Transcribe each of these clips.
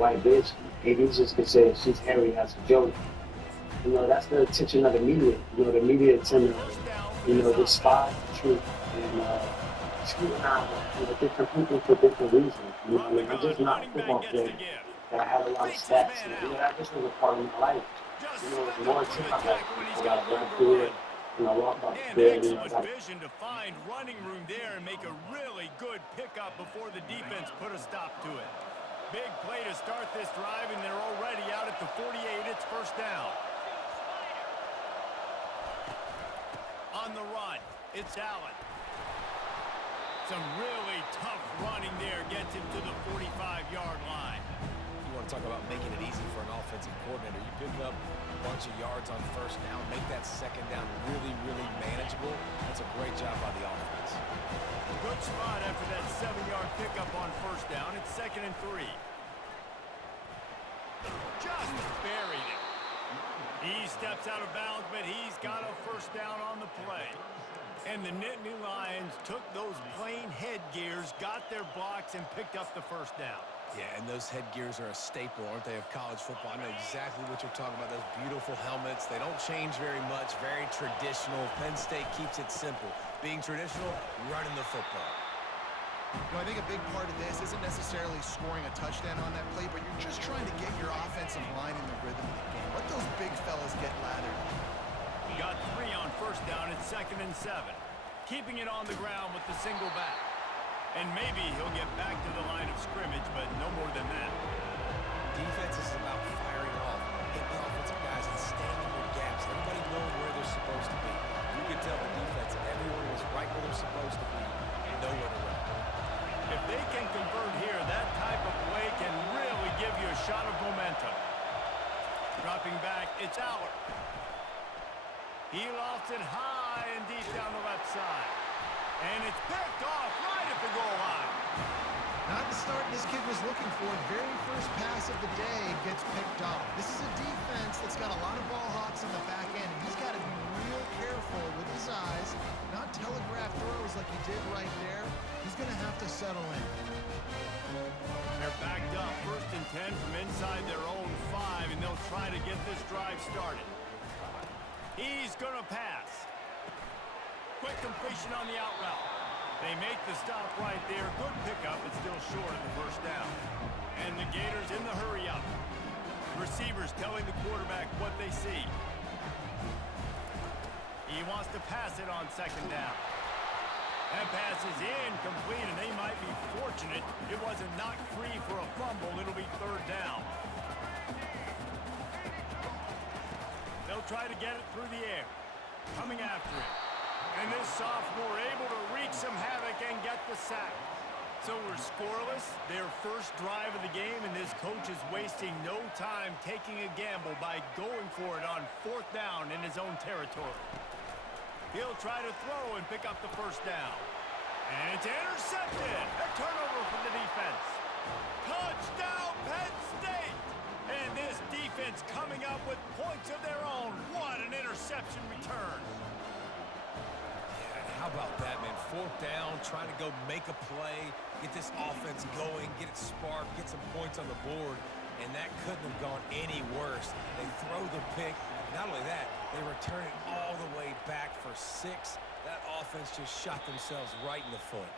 white bitch. AD just could say she's hairy as a joke. That's the attention of the media. The media tend to, despise the truth and scrutinize, different people for different reasons. I'm just not a football player that I have a lot of stats. That just was a part of my life. The more team I got, I got to run through it. Walk off the And field. excellent vision to find running room there and make a really good pickup before the defense put a stop to it. Big play to start this drive, and they're already out at the 48. It's first down. On the run, it's Allen. Some really tough running there gets him to the 45-yard line. You want to talk about making it easy for an offensive coordinator. You pick up a bunch of yards on first down, make that second down really, really manageable. That's a great job by the offense. Good spot after that 7-yard pickup on first down. It's 2nd and 3. Just buried it. He steps out of bounds, but he's got a first down on the play. And the Nittany Lions took those plain headgears, got their blocks, and picked up the first down. Yeah, and those headgears are a staple, aren't they, of college football? I know exactly what you're talking about, those beautiful helmets. They don't change very much, very traditional. Penn State keeps it simple. Being traditional, running the football. I think a big part of this isn't necessarily scoring a touchdown on that play, but you're just trying to get your offensive line in the rhythm of the game. Let those big fellas get lathered. We got 3 on first down. It's 2nd and 7. Keeping it on the ground with the single back. And maybe he'll get back to the line of scrimmage, but no more than that. Defense is about firing off, hitting the offensive guys, and staying in their gaps. Everybody knowing where they're supposed to be. You could tell the defense, everyone was right where they're supposed to be, nowhere to run. If they can convert here, that type of play can really give you a shot of momentum. Dropping back, it's Aller. He lofts it high and deep down the left side. And it's picked off right at the goal line. Not the start this kid was looking for. Very first pass of the day gets picked off. This is a defense that's got a lot of ball hawks on the back end. And he's got to be real careful with his eyes, not telegraph throws like he did right there. He's going to have to settle in. They're backed up 1st and 10 from inside their own 5, and they'll try to get this drive started. He's going to pass. Quick completion on the out route. They make the stop right there. Good pickup, but still short of the first down. And the Gators in the hurry up. Receivers telling the quarterback what they see. He wants to pass it on 2nd down. That pass is incomplete, and they might be fortunate it wasn't knocked free for a fumble. It'll be 3rd down. They'll try to get it through the air. Coming after it. And this sophomore able to wreak some havoc and get the sack. So we're scoreless, their first drive of the game, and this coach is wasting no time taking a gamble by going for it on 4th down in his own territory. He'll try to throw and pick up the first down. And it's intercepted. A turnover from the defense. Touchdown, Penn State! And this defense coming up with points of their own. What an interception return. How about that, man? 4th down, trying to go make a play, get this offense going, get it sparked, get some points on the board, and that couldn't have gone any worse. They throw the pick. Not only that, they return it all the way back for 6. That offense just shot themselves right in the foot.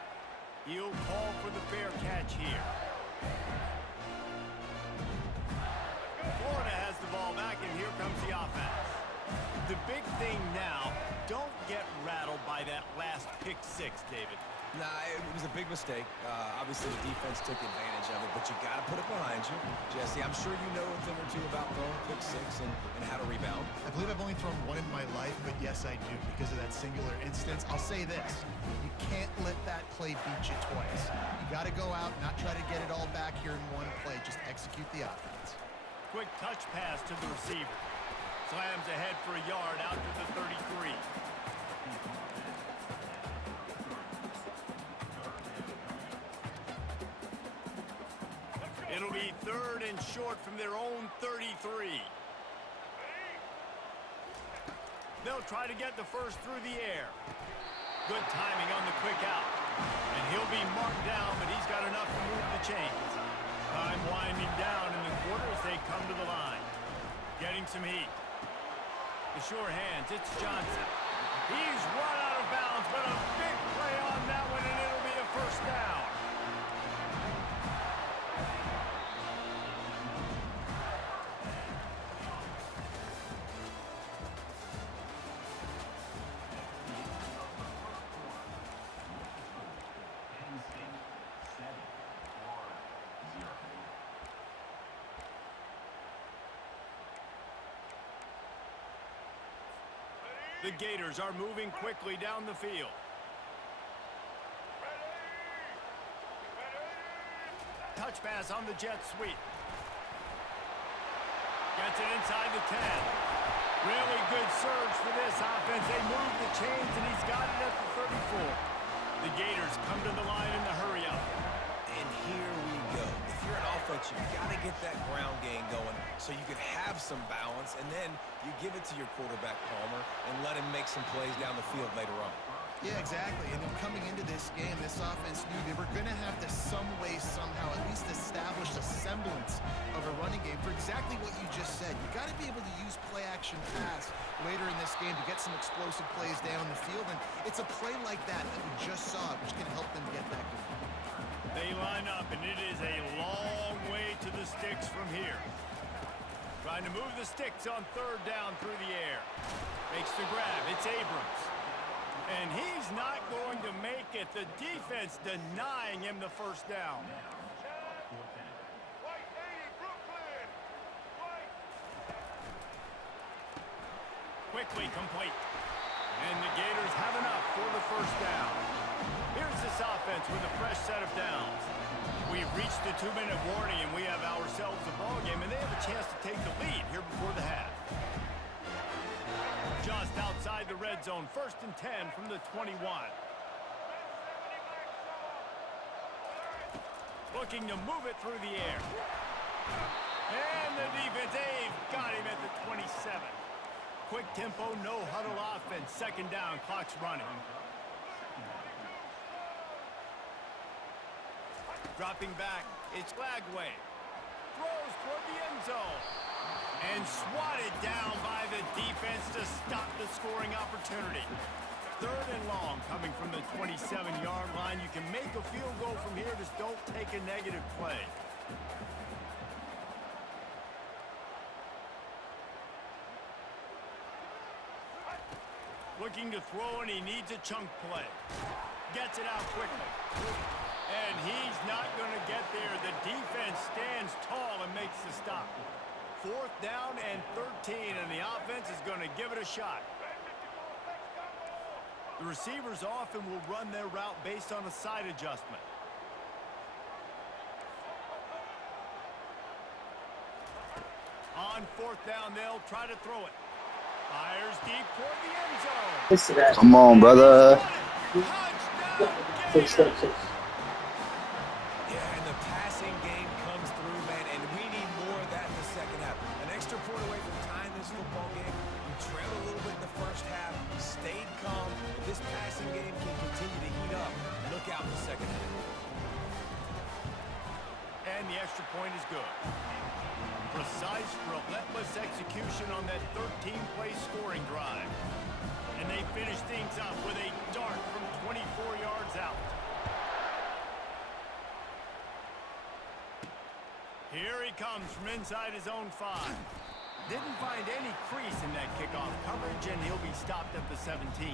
He'll call for the fair catch here. Florida has the ball back, and here comes the offense. The big thing now, don't get rattled by that last pick 6, David. Nah, it was a big mistake. Obviously, the defense took advantage of it, but you got to put it behind you. Jesse, I'm sure you know a thing or two about throwing pick 6 and how to rebound. I believe I've only thrown one in my life, but yes, I do because of that singular instance. I'll say this. You can't let that play beat you twice. You got to go out, not try to get it all back here in one play. Just execute the offense. Quick touch pass to the receiver. Slams ahead for a yard out to the 33. It'll be 3rd and short from their own 33. They'll try to get the first through the air. Good timing on the quick out. And he'll be marked down, but he's got enough to move the chains. Time winding down, and some heat. The sure hands, it's Johnson. He's run out of bounds, but a big play on that one, and it'll be a first down. The Gators are moving quickly down the field. Touch pass on the jet sweep. Gets it inside the 10. Really good surge for this offense. They move the chains, and he's got it at the 34. The Gators come to the line in the hurry-up. And here we go. If you're an offense, you've got to get that ground game going so you can have some balance, and then you give it to your quarterback, Palmer, and let him make some plays down the field later on. Yeah, exactly. And then coming into this game, this offense knew they were going to have to some way, somehow, at least establish a semblance of a running game for exactly what you just said. You got to be able to use play-action pass later in this game to get some explosive plays down the field, and it's a play like that that we just saw, which can help them get that going. They line up, and it is a long way to the sticks from here. Trying to move the sticks on third down through the air. Makes the grab. It's Abrams. And he's not going to make it. The defense denying him the first down. Quickly complete. And the Gators have enough for the first down. Here's this offense with a fresh set of downs. We've reached the 2-minute warning, and we have ourselves a ball game, and they have a chance to take the lead here before the half. Just outside the red zone, 1st and 10 from the 21. Looking to move it through the air. And the defense, they've got him at the 27. Quick tempo, no huddle offense. 2nd down, clock's running. Dropping back, it's Lagway. Throws toward the end zone. And swatted down by the defense to stop the scoring opportunity. 3rd and long coming from the 27-yard line. You can make a field goal from here, just don't take a negative play. Looking to throw, and he needs a chunk play. Gets it out quickly. And he's not going to get there. The defense stands tall and makes the stop. 4th down and 13, and the offense is going to give it a shot. The receivers often will run their route based on a side adjustment. On 4th down, they'll try to throw it. Fires deep toward the end zone. Listen to that. Come on, brother. Touchdown, Six, Gators. six, six. Yeah, and the passing game comes through, man, and we need more of that in the second half. An extra point away from tying this football game. We trailed a little bit in the first half, stayed calm. If this passing game can continue to heat up, look out in the second half. And the extra point is good. Precise, relentless execution on that 13-play scoring drive. And they finish things up with a dart from 24 yards out. Here he comes from inside his own 5. Didn't find any crease in that kickoff coverage, and he'll be stopped at the 17.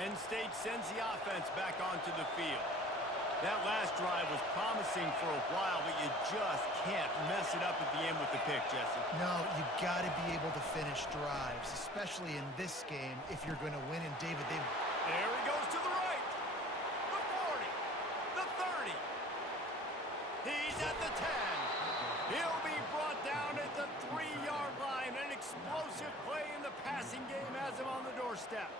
Penn State sends the offense back onto the field. That last drive was promising for a while, but you just can't mess it up at the end with the pick, Jesse. No, you got to be able to finish drives, especially in this game if you're going to win. And David, There he goes to the right. The 40. The 30. He's at the 10. He'll be brought down at the 3-yard line. An explosive play in the passing game has him on the doorstep.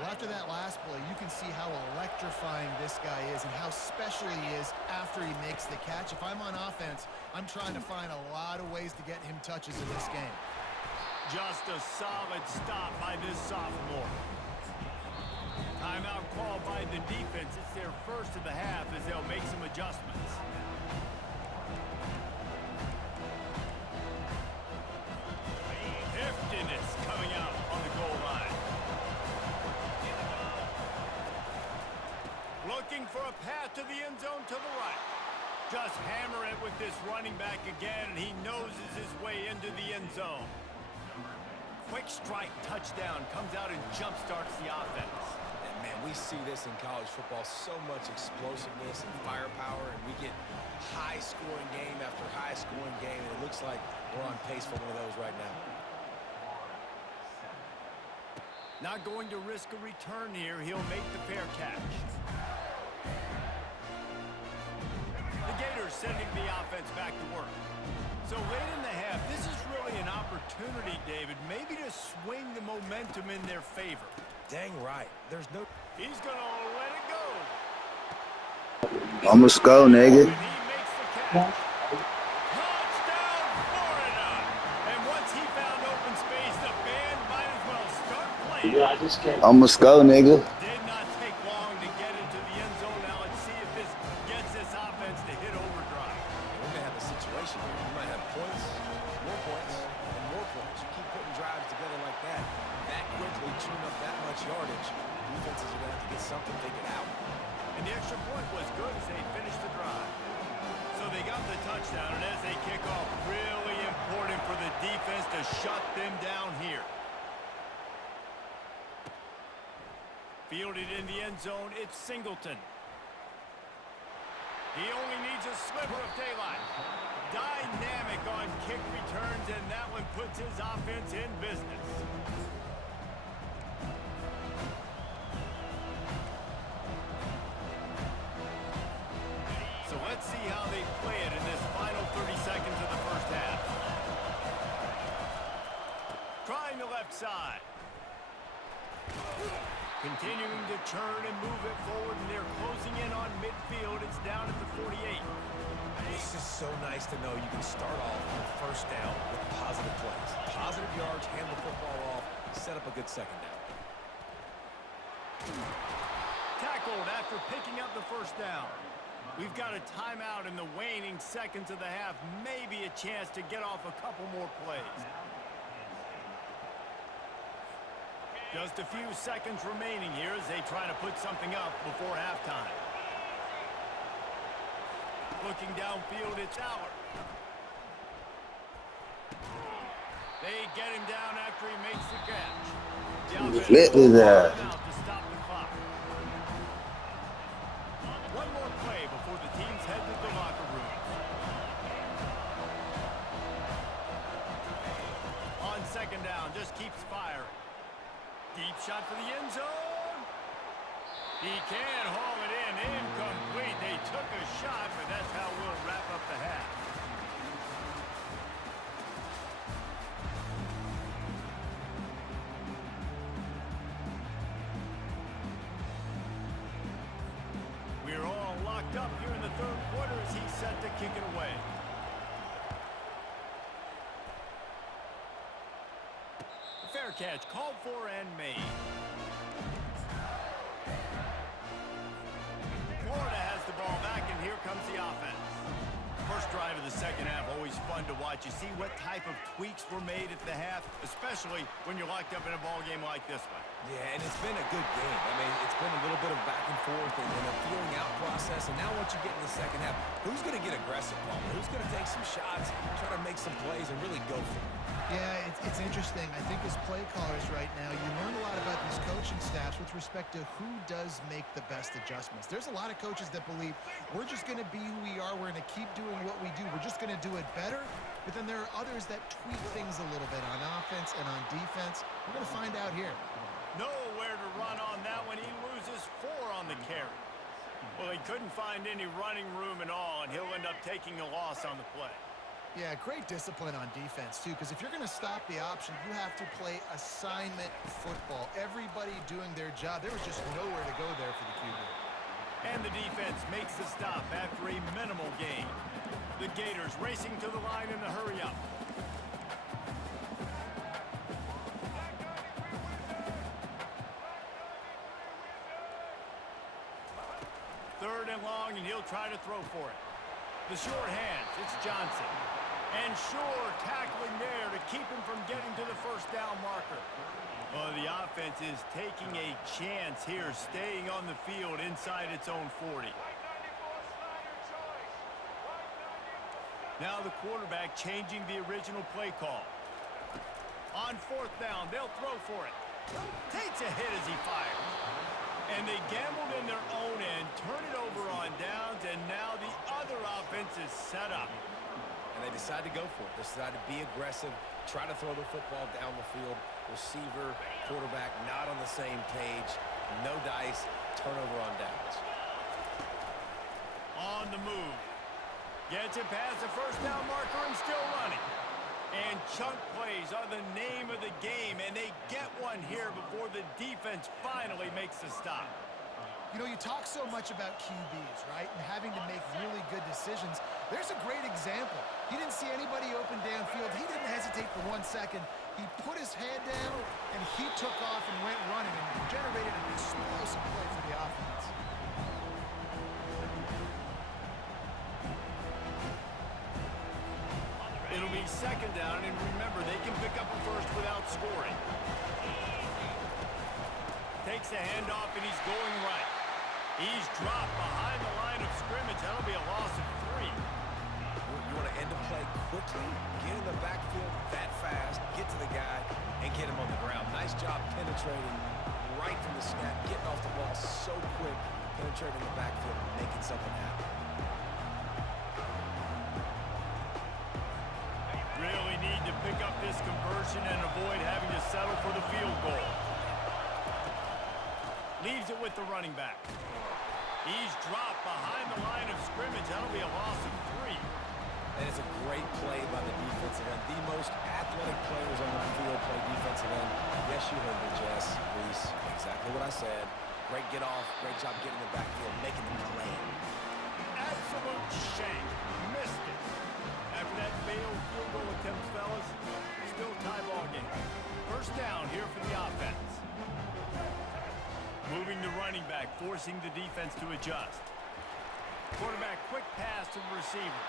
Well, after that last play, you can see how electrifying this guy is and how special he is after he makes the catch. If I'm on offense, I'm trying to find a lot of ways to get him touches in this game. Just a solid stop by this sophomore. Timeout called by the defense. It's their first of the half as they'll make some adjustments. Heftiness coming out on the goal line. Looking for a path to the end zone to the right. Just hammer it with this running back again, and he noses his way into the end zone. Quick strike touchdown comes out and jump starts the offense. And man, we see this in college football, so much explosiveness and firepower, and we get high-scoring game after high-scoring game, and it looks like we're on pace for one of those right now. Not going to risk a return here. He'll make the fair catch. The Gators sending the offense back to work. So late in the half, this is really an opportunity, David, maybe to swing the momentum in their favor. Dang right. There's no... He's going to let it go. I'ma go, nigga. And he makes the catch. Touchdown, Florida! And once he found open space, the band might as well start playing. Yeah, I just can't. I'ma go, nigga. Did not take long to get into the end zone. Now let's see if this gets this offense to hit overdrive. We may have a situation here. We might have points, and more points. You keep putting drives together like that quickly tune up that much yardage. Defenses are going to have to get something figured out. And the extra point was good as they finished the drive. So they got the touchdown, and as they kick off, really important for the defense to shut them down here. Fielded in the end zone, it's Singleton. He only needs a sliver of daylight. Dynamic on kick returns, and that one puts his offense in business. So let's see how they play it in this final 30 seconds of the first half. Trying the left side. Continuing to turn and move it forward, and they're closing in on midfield. It's down at the 48. It's just so nice to know you can start off on first down with positive plays. Positive yards, hand the football off, set up a good second down. Tackled after picking up the first down. We've got a timeout in the waning seconds of the half. Maybe a chance to get off a couple more plays. Just a few seconds remaining here as they try to put something up before halftime. Looking downfield, it's Howard. They get him down after he makes the catch. Lit with that. To stop the clock. One more play before the teams head to the locker room. On second down, just keeps firing. Deep shot for the end zone. He can haul it in. Incomplete. They took a shot, but that's how we'll wrap up the half. We're all locked up here in the third quarter as he's set to kick it away. Fair catch called for and made. Florida has the ball back, and here comes the offense. First drive of the second half, always fun to watch. You see what type of tweaks were made at the half, especially when you're locked up in a ball game like this one. Yeah, and it's been a good game. I mean, it's been a little bit of back and forth and a feeling out process. And now once you get in the second half, who's going to get aggressive, Palmer? Who's going to take some shots, try to make some plays, and really go for it? Yeah, it's interesting. I think as play callers right now, you learn a lot about these coaching staffs with respect to who does make the best adjustments. There's a lot of coaches that believe we're just going to be who we are. We're going to keep doing what we do. We're just going to do it better. But then there are others that tweak things a little bit on offense and on defense. We're going to find out here. Nowhere to run on that one. He loses 4 on the carry. Well, he couldn't find any running room at all, and he'll end up taking a loss on the play. Yeah, great discipline on defense, too, because if you're going to stop the option, you have to play assignment football. Everybody doing their job. There was just nowhere to go there for the QB. And the defense makes the stop after a minimal gain. The Gators racing to the line in the hurry up. Third and long, and he'll try to throw for it. The short hands, it's Johnson. And Shore tackling there to keep him from getting to the first down marker. Well, the offense is taking a chance here, staying on the field inside its own 40. Now the quarterback changing the original play call. On fourth down, they'll throw for it. Takes a hit as he fires. And they gambled in their own end, turn it over on downs, and now the other offense is set up. And they decide to go for it. They decide to be aggressive, try to throw the football down the field. Receiver, quarterback, not on the same page. No dice, turnover on downs. On the move. Gets it past the first down marker and still running. And chunk plays are the name of the game, and they get one here before the defense finally makes the stop. You know, you talk so much about QBs, right, and having to make really good decisions. There's a great example. He didn't see anybody open downfield. He didn't hesitate for 1 second. He put his head down, and he took off and went running and generated an explosive play for the offense. It'll be second down, and remember, they can pick up a first without scoring. Takes the handoff, and he's going right. He's dropped behind the line of scrimmage. That'll be a loss of 3. You want to end the play quickly, get in the backfield that fast, get to the guy, and get him on the ground. Nice job penetrating right from the snap, getting off the ball so quick, penetrating the backfield, and making something happen. Really need to pick up this conversion and avoid having to settle for the field goal. Leaves it with the running back. He's dropped behind the line of scrimmage. That'll be a loss of 3. And it's a great play by the defensive end. The most athletic players on the field play defensive end. Yes, you heard me, Jess, Reese. Exactly what I said. Great get off. Great job getting in the backfield, making the play. Absolute shank. Missed it. After that failed field goal attempt, fellas, still tie ball game. First down here for the offense. Moving the running back, forcing the defense to adjust. Quarterback, quick pass to the receiver.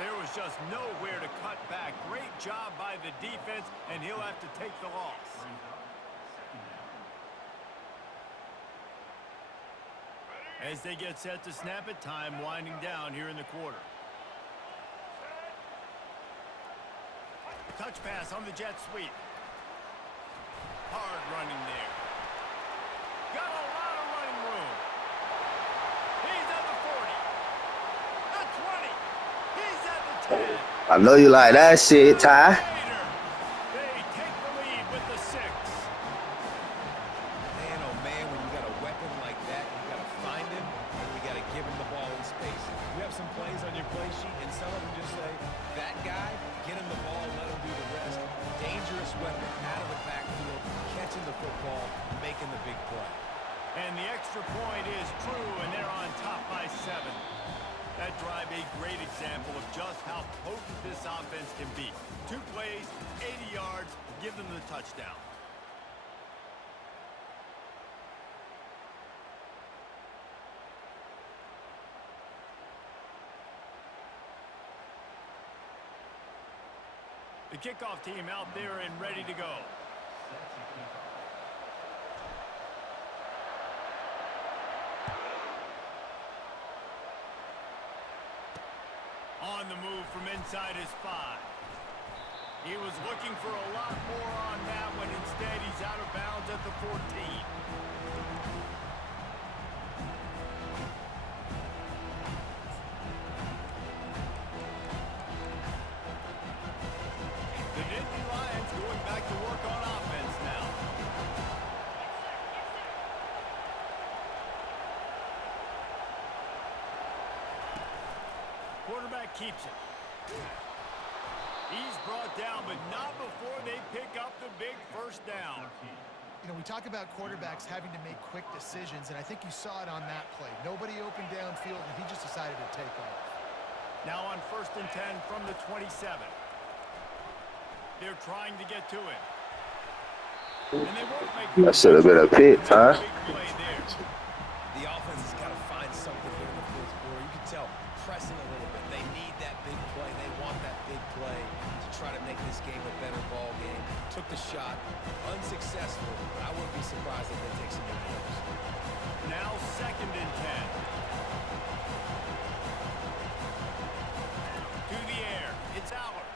There was just nowhere to cut back. Great job by the defense, and he'll have to take the loss. As they get set to snap it, time winding down here in the quarter. Touch pass on the jet sweep. Hard running there. Got a lot of running room. He's at the 40. The 20. He's at the 10. I know you like that shit, Ty. They take the lead with the 6. Man, oh man, when you got a weapon like that, you got to find him, and you got to give him the ball in space. You have some plays on your play sheet, and some of them just say, that guy, get him the ball, let him do the rest. Dangerous weapon out of the backfield, catching the football, making the big play. And the extra point is true, and they're on top by 7. That drive a great example of just how potent this offense can be. 2 plays, 80 yards, give them the touchdown. The kickoff team out there and ready to go. On the move from inside his 5. He was looking for a lot more on that one. Instead, he's out of bounds at the 14. The Nittany Lions going back to work on offense now. Quarterback keeps it. He's brought down, but not before they pick up the big first down. You know, we talk about quarterbacks having to make quick decisions, and I think you saw it on that play. Nobody opened downfield, and he just decided to take off. Now on 1st and 10 from the 27. They're trying to get to it. And they won't make That should have been a pick, Ty. The offense has got to find something here in the fourth quarter. You can tell pressing a little bit. They need that big play. They want that big play to try to make this game a better ball game. Took the shot, unsuccessful, but I wouldn't be surprised if they take some more plays. Now 2nd and 10. To the air. It's Aller.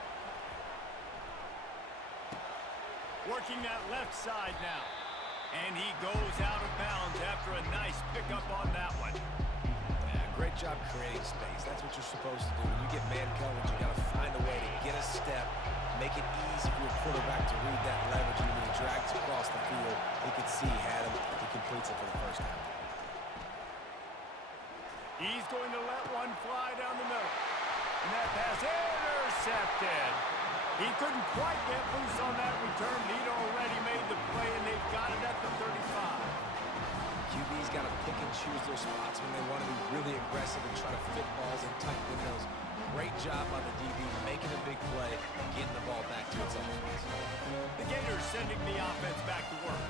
Working that left side now. And he goes out of bounds after a nice pickup on that one. Yeah, great job creating space. That's what you're supposed to do. When you get man coverage, you got to find a way to get a step, make it easy for your quarterback to read that leverage, and when he drags across the field, he can see he had him. He completes it for the first down. He's going to let one fly down the middle. And that pass intercepted. He couldn't quite get loose on that return. He'd already made the play, and they've got it at the 35. QB's got to pick and choose their spots when they want to be really aggressive and try to fit balls in tight windows. Great job by the DB making a big play, getting the ball back to its offense. The Gators sending the offense back to work.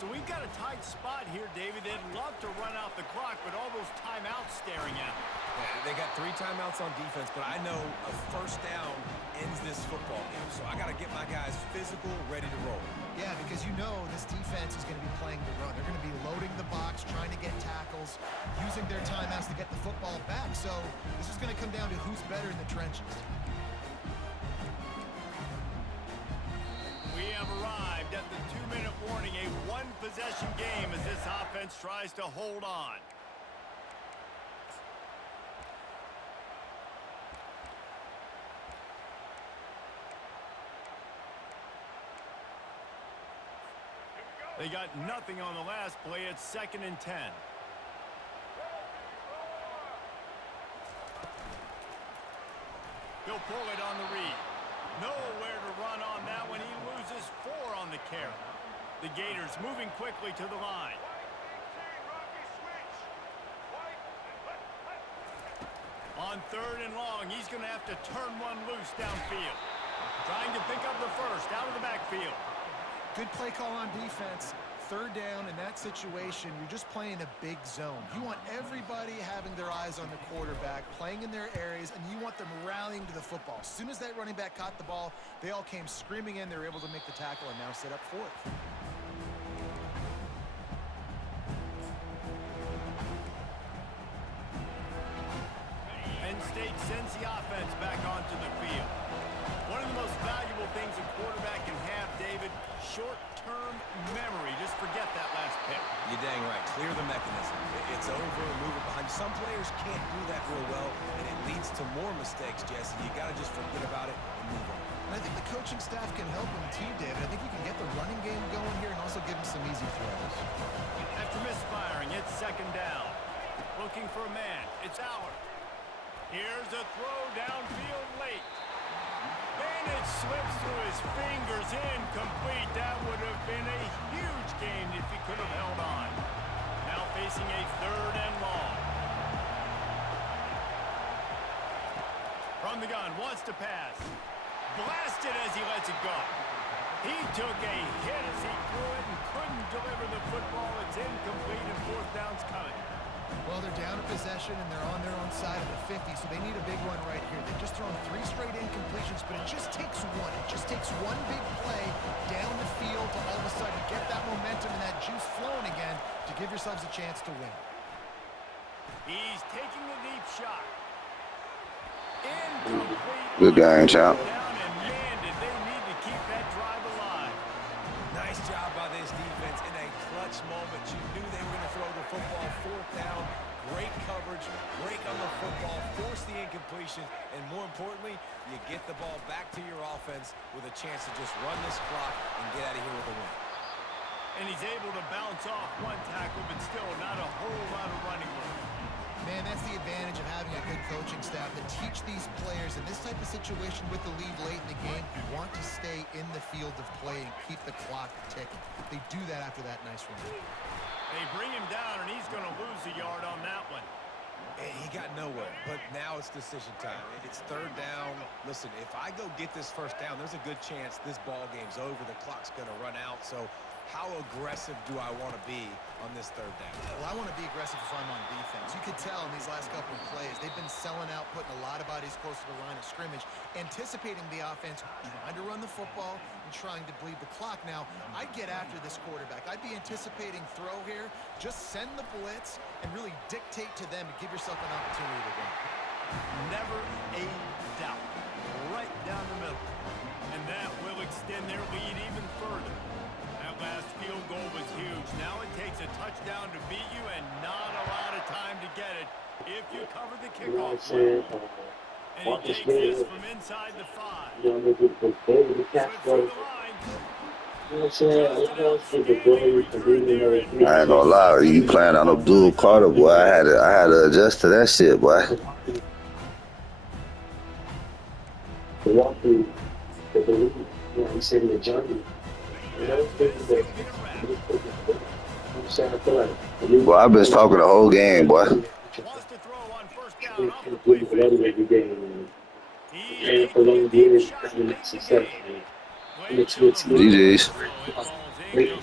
So we've got a tight spot here, David. They'd love to run out the clock, but all those timeouts staring at them. Yeah, they got 3 timeouts on defense, but I know a first down ends this football game. So I got to get my guys physical, ready to roll. Yeah, because you know this defense is going to be playing the run. They're going to be loading the box, trying to get tackles, using their timeouts to get the football back. So this is going to come down to who's better in the trenches. We have arrived at the 2-minute warning, a one-possession game as this offense tries to hold on. They got nothing on the last play. It's 2nd and 10. He'll pull it on the read. Nowhere to run on that one. He loses 4 on the carry. The Gators moving quickly to the line. On 3rd and long, he's going to have to turn one loose downfield. Trying to pick up the first out of the backfield. Good play call on defense. 3rd down in that situation, you're just playing a big zone. You want everybody having their eyes on the quarterback, playing in their areas, and you want them rallying to the football. As soon as that running back caught the ball, they all came screaming in. They were able to make the tackle and now set up 4th. Penn State sends the offense back onto the field. One of the most valuable things a quarterback can have, David, short-term memory. Just forget that last pick. You're dang right. Clear the mechanism. It's over and move it behind. Some players can't do that real well, and it leads to more mistakes, Jesse. You got to just forget about it and move on. And I think the coaching staff can help him too, David. I think you can get the running game going here and also give him some easy throws. After misfiring, it's 2nd down. Looking for a man. It's Aller. Here's a throw downfield late. And it slips through his fingers, incomplete. That would have been a huge gain if he could have held on. Now facing a 3rd and long. From the gun, wants to pass. Blasted as he lets it go. He took a hit as he threw it and couldn't deliver the football. It's incomplete and 4th down's coming. Well, they're down a possession, and they're on their own side of the 50, so they need a big one right here. They've just thrown 3 straight incompletions, but it just takes one. It just takes one big play down the field to all of a sudden get that momentum and that juice flowing again to give yourselves a chance to win. He's taking the deep shot. Incomplete. Good game, Chop. Down, and man, did they need to keep that drive alive. Nice job by this defense in a clutch moment. You knew they were going to throw the football. 4th down, great coverage, break on the football, force the incompletion, and more importantly, you get the ball back to your offense with a chance to just run this clock and get out of here with a win. And he's able to bounce off one tackle, but still not a whole lot of running room. Man, that's the advantage of having a good coaching staff. have to teach these players in this type of situation with the lead late in the game, you want to stay in the field of play and keep the clock ticking. They do that after that nice run. They bring him down, and he's going to lose a yard on that one. He got nowhere, but now it's decision time. It's third down. Listen, if I go get this first down, there's a good chance this ball game's over. The clock's going to run out. So how aggressive do I want to be on this third down? Well, I want to be aggressive if I'm on defense. You could tell in these last couple of plays, they've been selling out, putting a lot of bodies close to the line of scrimmage, anticipating the offense, trying to run the football and trying to bleed the clock. Now, I'd get after this quarterback. I'd be anticipating throw here. Just send the blitz and really dictate to them and give yourself an opportunity to win. Never a doubt. Right down the middle. And that will extend their lead even further. That last field goal was huge. Now it takes a touchdown to beat you and not a lot of time to get it if you cover the kickoff. And he takes this from inside the 5. You know, they get the baby catch goes. You know what I'm saying? A lot of us get the ability to read another thing. I ain't gonna lie, you playing on a blue Carter, boy. I had to adjust to that shit, boy. To walk through the belief, you know, he said in the journey. You know, things that I'm saying, I feel like. Boy, I've been talking the whole game, boy. Wants to throw on first down off the play fake. Every game. And for long years, having that success. GG's. Yeah,